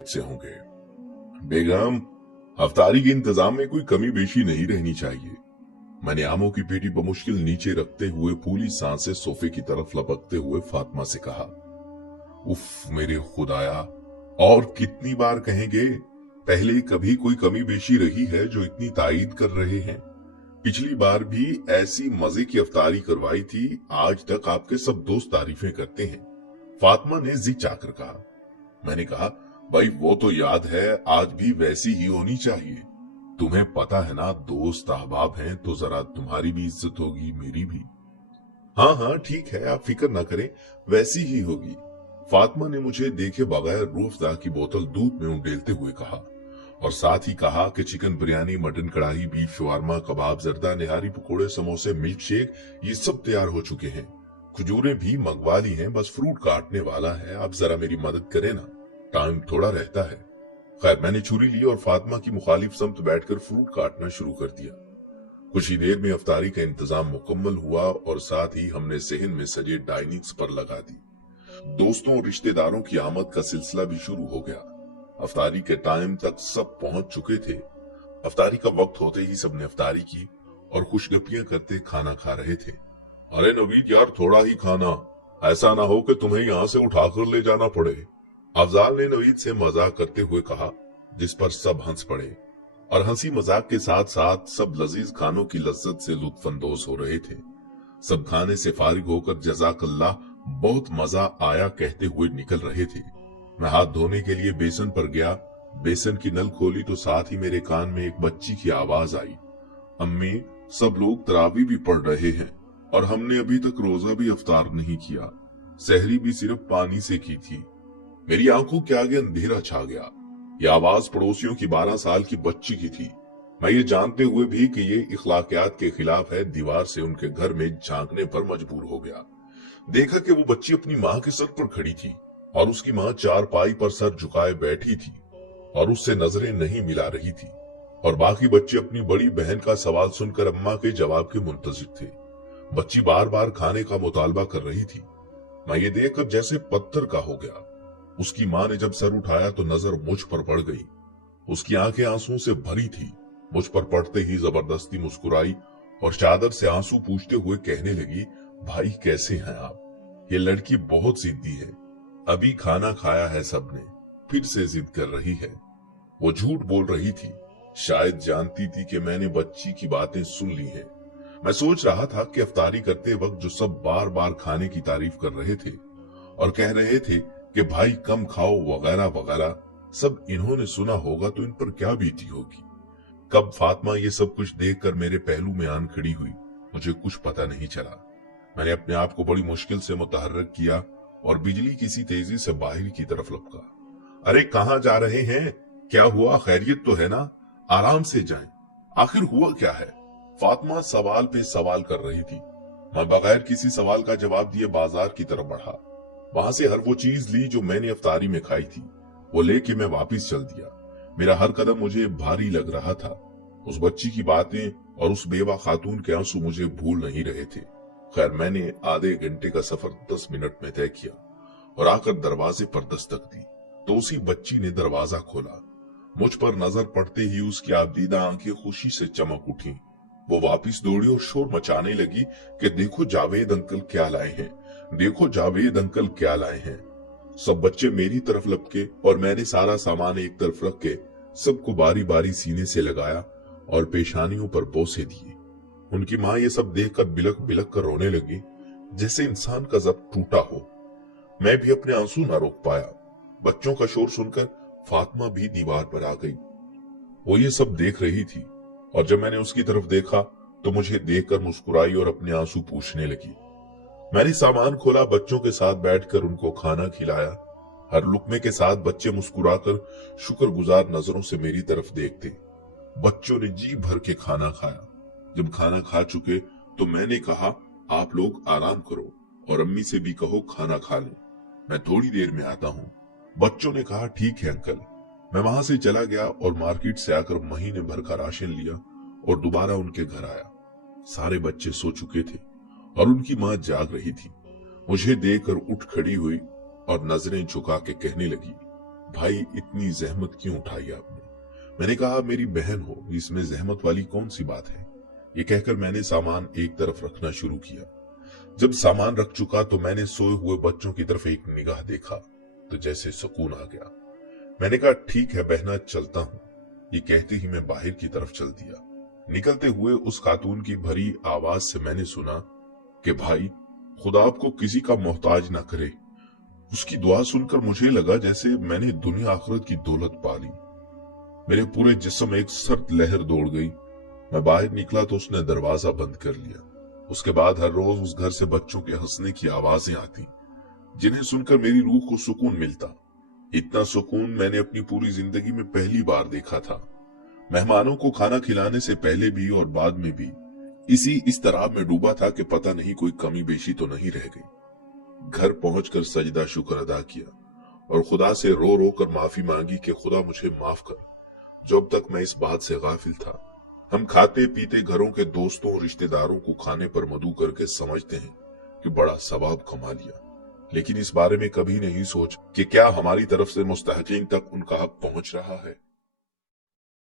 से होंगे। बेगम, अफ्तारी के इंतजाम में कोई कमी बेशी नहीं रहनी चाहिए। मैंने आमों की पेटी बमुश्किल नीचे रखते हुए फूली सांसें सोफे की तरफ लपकते हुए फातिमा से कहा। उफ मेरे खुदाया, और कितनी बार कहेंगे? पहले कभी कोई कमी बेशी रही है जो इतनी तायीद कर रहे हैं? पिछली बार भी ऐसी मजे की अफ्तारी करवाई थी, आज तक आपके सब दोस्त तारीफें करते हैं। फातिमा ने जिद चाकर कहा। मैंने कहा, भाई वो तो याद है, आज भी वैसी ही होनी चाहिए। तुम्हें पता है ना, दोस्त अहबाब हैं तो जरा तुम्हारी भी इज्जत होगी, मेरी भी। हाँ हाँ ठीक है, आप फिक्र ना करें, वैसी ही होगी। फातिमा ने मुझे देखे बगैर रूफदा की बोतल दूध में उंडेलते हुए कहा, और साथ ही कहा कि चिकन बिरयानी, मटन कढ़ाई, बीफ शवारमा, कबाब, जर्दा, निहारी, पकोड़े, समोसे, मिल्क शेक, ये सब तैयार हो चुके हैं। खजूरें भी मंगवा ली हैं, बस फ्रूट काटने वाला है। आप जरा मेरी मदद करें ना, टाइम थोड़ा रहता है। खैर, मैंने छुरी ली और फातिमा की मुखालिफ समत बैठकर फ्रूट काटना शुरू कर दिया। कुछ ही देर में अफ्तारी का इंतजाम मुकम्मल हुआ और साथ ही हमने सेहन में सजे डाइनिंग्स पर लगा दी। दोस्तों और रिश्तेदारों की आमद का सिलसिला भी शुरू हो गया। अफ्तारी के टाइम तक सब पहुंच चुके थे। अफ्तारी का वक्त होते ही सबने अफ्तारी की और खुशगपियां करते खाना खा रहे थे। अरे नवीद यार, थोड़ा ही खाना, ऐसा ना हो कि तुम्हें यहाँ से उठाकर ले जाना पड़े। अफजाल ने नवीद से मजाक करते हुए कहा, जिस पर सब हंस पड़े और हंसी मजाक के साथ साथ सब लजीज खानों की लज्जत से लुत्फानंदोज हो रहे थे। सब खाने से फारिग होकर जज़ाकल्लाह, बहुत मजा आया कहते हुए निकल रहे थे। मैं हाथ धोने के लिए बेसन पर गया। बेसन की नल खोली तो साथ ही मेरे कान में एक बच्ची की आवाज आई, अम्मी, सब लोग तरावी भी पढ़ रहे हैं और हमने अभी तक रोजा भी अफ्तार नहीं किया, सहरी भी सिर्फ पानी से की थी। मेरी आंखों के आगे अंधेरा छा गया। यह आवाज पड़ोसियों की 12 साल की बच्ची की थी। मैं ये जानते हुए भी कि ये इखलाकियात के खिलाफ है, दीवार से उनके घर में झांकने पर मजबूर हो गया। देखा कि वो बच्ची अपनी माँ के सर पर खड़ी थी और उसकी माँ चारपाई पर सर झुकाए बैठी थी और उससे नजरें नहीं मिला रही थी, और बाकी बच्चे अपनी बड़ी बहन का सवाल सुनकर अम्मा के जवाब के मुंतजिर थे। बच्ची बार बार खाने का मुतालबा कर रही थी। मैं ये देखकर जैसे पत्थर का हो गया। उसकी माँ ने जब सर उठाया तो नजर मुझ पर पड़ गई। उसकी आंखें आंसुओं से भरी थी। मुझ पर पड़ते ही जबरदस्ती मुस्कुराई और चादर से आंसू पूछते हुए कहने लगी, भाई कैसे हैं आप? ये लड़की बहुत जिद्दी है, अभी खाना खाया है सबने, फिर से जिद कर रही है। वो झूठ बोल रही थी, शायद जानती थी कि मैंने बच्ची की बातें सुन ली हैं। मैं सोच रहा था कि अफ्तारी करते वक्त जो सब बार बार खाने की तारीफ कर रहे थे और कह रहे थे कि भाई कम खाओ वगैरह वगैरह, सब इन्होंने सुना होगा तो इन पर क्या बीती होगी। कब फातिमा ये सब कुछ देखकर मेरे पहलू में आन खड़ी हुई, मुझे कुछ पता नहीं चला। मैंने अपने आप को बड़ी मुश्किल से मुतहर्रिक किया और बिजली किसी तेजी से बाहर की तरफ लपका। अरे कहाँ जा रहे हैं? क्या हुआ? खैरियत तो है ना? आराम से जाएं। आखिर हुआ क्या है? फातिमा सवाल पे सवाल कर रही थी। मैं बगैर किसी सवाल का जवाब दिए बाजार की तरफ बढ़ा। वहां से हर वो चीज ली जो मैंने अफ्तारी में खाई थी, वो लेके मैं वापस चल दिया। मेरा हर कदम मुझे भारी लग रहा था। उस बच्ची की बातें और उस बेवा खातून के आंसू मुझे भूल नहीं रहे थे। खैर, मैंने आधे घंटे का सफर 10 मिनट में तय किया और आकर दरवाजे पर दस्तक दी तो उसी बच्ची ने दरवाजा खोला। मुझ पर नजर पड़ते ही उसकी आबदीदा आंखें खुशी से चमक उठी। वो वापस दौड़ी और शोर मचाने लगी कि देखो जावेद अंकल क्या लाए हैं, देखो जावेद अंकल क्या लाए हैं। सब बच्चे मेरी तरफ लपके और मैंने सारा सामान एक तरफ रख के सबको बारी बारी सीने से लगाया और पेशानियों पर बोसे दिए। उनकी माँ ये सब देखकर बिलक बिलक कर रोने लगी, जैसे इंसान का जब्त टूटा हो। मैं भी अपने आंसू न रोक पाया। बच्चों का शोर सुनकर फातिमा भी दीवार पर आ गई। वो ये सब देख रही थी और जब मैंने उसकी तरफ देखा तो मुझे देखकर मुस्कुराई और अपने आंसू पूछने लगी। मैंने सामान खोला, बच्चों के साथ बैठकर उनको खाना खिलाया। हर लुकमे के साथ बच्चे मुस्कुराकर शुक्रगुजार नजरों से मेरी तरफ देखते। बच्चों ने जी भर के खाना खाया। जब खाना खा चुके तो मैंने कहा, आप लोग आराम करो और अम्मी से भी कहो खाना खा लें, मैं थोड़ी देर में आता हूँ। बच्चों ने कहा, ठीक है अंकल। मैं वहां से चला गया और मार्केट से आकर महीने भर का राशन लिया और दोबारा उनके घर आया। सारे बच्चे सो चुके थे और उनकी माँ जाग रही थी। मुझे देखकर उठ खड़ी हुई और नजरें झुका के कहने लगी, भाई इतनी जहमत क्यों उठाई आपने? मैंने कहा मेरी बहन हो, इसमें जहमत वाली कौन सी बात है? ये कहकर मैंने सामान एक तरफ रखना शुरू किया। जब सामान रख चुका तो मैंने सोए हुए बच्चों की तरफ एक निगाह देखा तो जैसे सुकून आ गया। मैंने कहा ठीक है बहना, चलता हूं। ये कहते ही मैं बाहर की तरफ चल दिया। निकलते हुए उस खातून की भरी आवाज से मैंने सुना कि भाई खुदा आपको किसी का मोहताज ना करे। उसकी दुआ सुनकर मुझे लगा जैसे मैंने दुनिया आखिरत की दौलत पा ली। मेरे पूरे जिस्म एक सर्द लहर दौड़ गई। मैं बाहर निकला तो उसने दरवाजा बंद कर लिया। उसके बाद हर रोज उस घर से बच्चों के हंसने की आवाजें आती, जिन्हें सुनकर मेरी रूह को सुकून मिलता। इतना सुकून मैंने अपनी पूरी जिंदगी में पहली बार देखा था। मेहमानों को खाना खिलाने से पहले भी और बाद में भी इसी इस्तराब में डूबा था कि पता नहीं कोई कमी बेशी तो नहीं रह गई। घर पहुंचकर सजदा शुक्र अदा किया और खुदा से रो रो कर माफी मांगी कि खुदा मुझे माफ कर, जो अब तक मैं इस बात से गाफिल था। हम खाते पीते घरों के दोस्तों और रिश्तेदारों को खाने पर मदू करके समझते हैं कि बड़ा सवाब कमा लिया, लेकिन इस बारे में कभी नहीं सोच कि क्या हमारी तरफ से मुस्तहकीन तक उनका हक पहुंच रहा है।